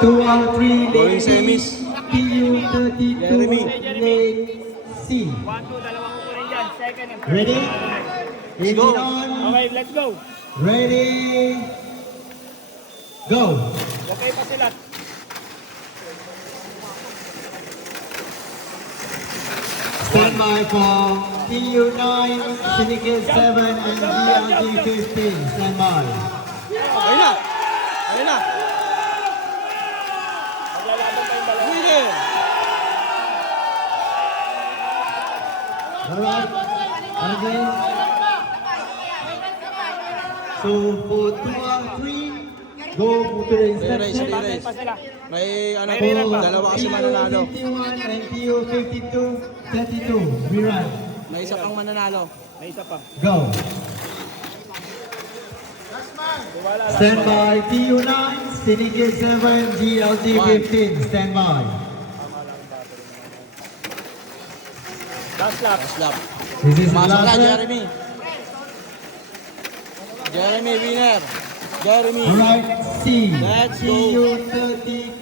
2 out 3 Going ladies. semis. PU32 Jeremy. lane C. 1-2, dalawa ko rin dyan. Second and third. Ready? Is go. it on? Okay, let's go. Ready? Go. Okay pa sila. Stand by for PU9, Syndicate 7 and GLG 15. Stand by. Ayun na. Ayun na. Maglalaban pa yung dalawa. Winner. Alright. Again. So for 2 out 3, go to the Race, inspection. race. Pa sila. May ano May po, pa. dalawa kasi mananalo. PU51 and PU52, 32. Rerun. May isa pang mananalo. May isa pa. Go. Wala lang. Stand by PU9, Syndicate 7, GLG 15. Stand by. Last lap. Last lap. This is the Masok na, last lap. Jeremy. Jeremy, winner. Jeremy. Alright, C. Let's go. PU30.